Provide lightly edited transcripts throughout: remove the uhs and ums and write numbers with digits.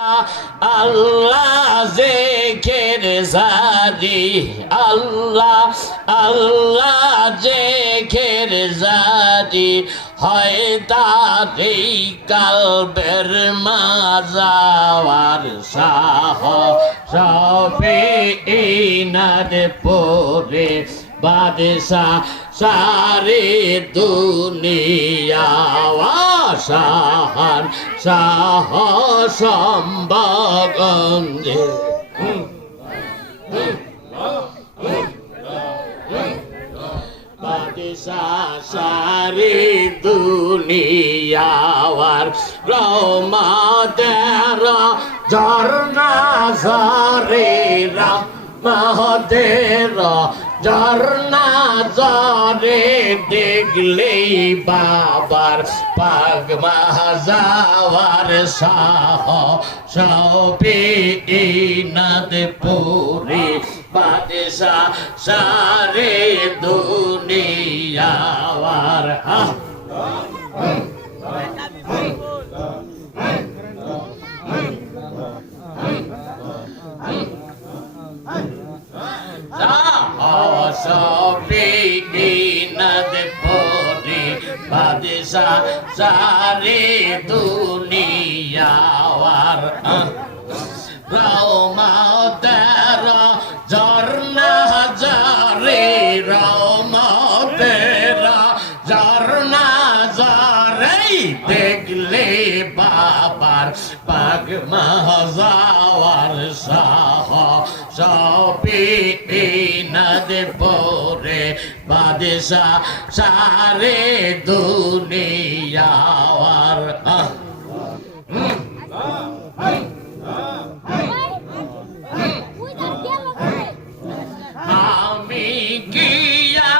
আল্লাহ জিকির জারি আল্লাহ আল্লাহ জিকির জারি হয় তারি কালবের মাজাওয়ার শাহ সফি ইনাদ পরে বাদশাহ সারে দুনিয়া শাহান শাহ সম্ভগঞ্জে বাদশাহ সারে দুনিয়াওয়ার রহমতের ঝরনা ঝরে রহমতের ঝরনা ঝরে দেখলেই বাবার পাগ মাজাওয়ার শাহ সফি ইনাদ পুরি বাদশাহ সারে দুনিয়াওয়ার সফি ইনাদ পুরি বাদশাহ সারে দুনিয়াওয়ার রহমতের ঝরনা ঝরে রহমতের ঝরনা ঝরে দেখলে বাবার পাগ মাজাওয়ার শাহ সফি ইনাদ পুরি বাদশাহ সারে দুনিয়াওয়ার আমি গিয়া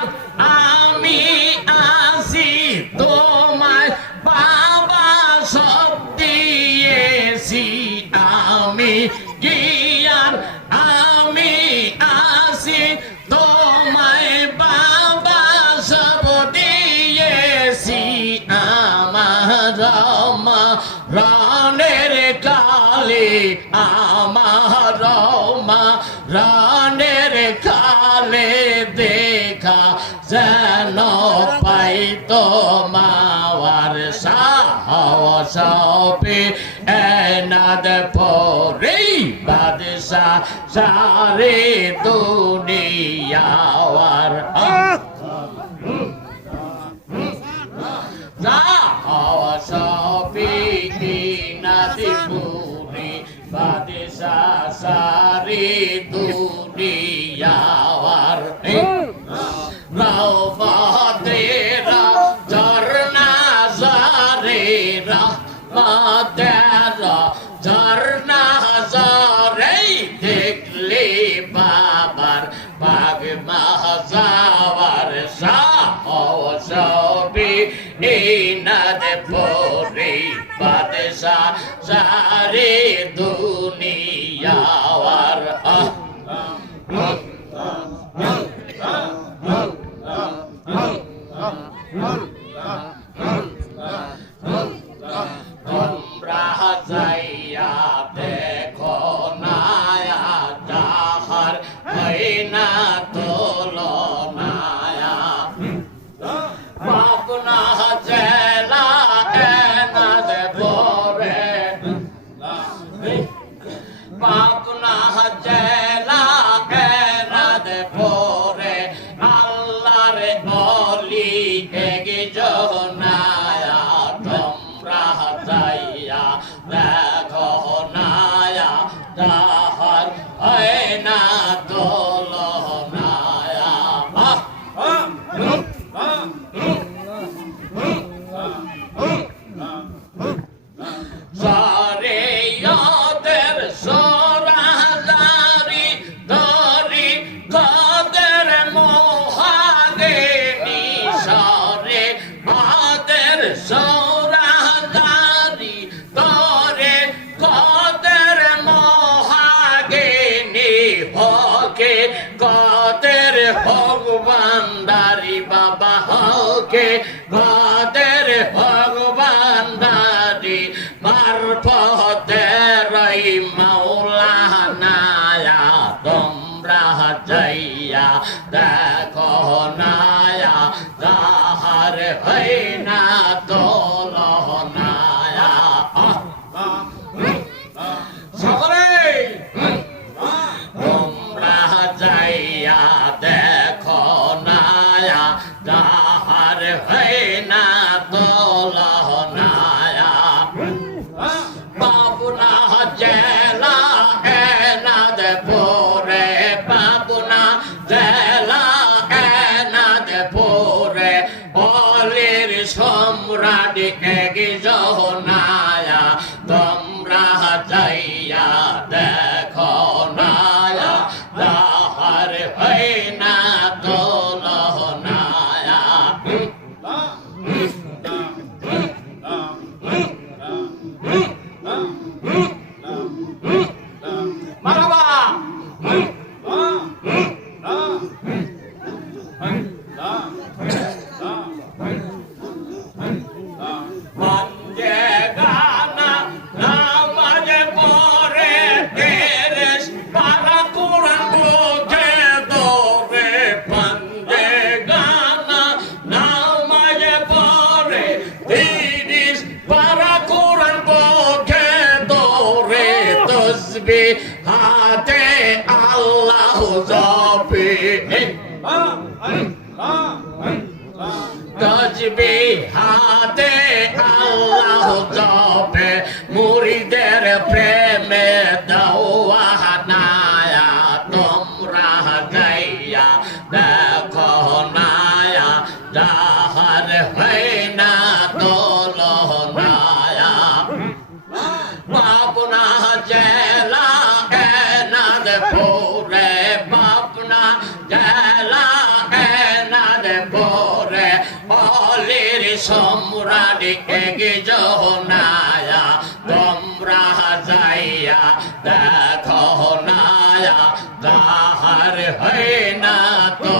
আমি আসি তোমায় বাবা সব দিয়েছি আমি গিয়ার আমি আসি তোমায় বাবা সব দিয়েছি আমার রানের কালে আমার রানের কালে দেখা যেন পাই তোমার শাহ সফি ইনাদ পুরি বাদশাহ সারে দুনিয়াওয়ার সফি ইনাদ পুরি বাদশাহ সারে দুনিয়াওয়ার রহমতের ঝরনা ঝরে রহমতের ঝরনা ঝরে দেখলে বাবার পাগ মাজাওয়ার শাহ সফি ইনাদ পুরি বাদশাহ সারে দুনিয়াওয়ার তোমরা যাইয়া দেখো না যাহার হয় না তুলনা পাবনা জেলা এনাদ পুরি পাবনা জেলা এনাদ পুরি আল্লাহর ওলি একজন তোমরা যাইয়া দেখো না যাহার হয় না তুলনা সারে ইয়াদের সরাজারি ধরি কাদের মোহাগেনি সারে আদের সরাজারি ধরে কাদের মোহাগেনি হকে কাদের ভগবান দারি বাবা হকে কাদের ভগবান দারি মারফতে রাই মাওলানায়া তোমরা যাইয়া দেখো নায়া তাহার হয় না তুলনায়া সকলে তোমরা যাইয়া দেখো নায়া তাহার হয় না তুলনায়া পাবনা জেলা এনাদপুরে পাবনা জেলা এনাদপুরে বলির সম্রাট এক জহনায়া তোমরা যাইয়া দেখো নায়া তাহার হয় না তুলনায়া মারহাবা পঞ্জে গানা নামাজ পড়ে তেরেশ পারা কোরআন বুঝে দৌড়ে পঞ্জে গানা নামাজ পড়ে 30 পারা কোরআন বুঝে দৌড়ে তসবিহ হাতে আল্লাহ জপে তসবিহ হাতে আল্লাহ জপে মুরিদের প্রেমে দাওয়ানায়া তোমরা গাইয়া দেখো নায়া যাহার হয় না তুলনায়া পাবনা জেলা এনাদপুরে পাবনা জেলা এনাদপুরে বলির সম্রাট এক জহনায়া তোমরা যাইয়া দেখো নায়া তাহার হয় না তো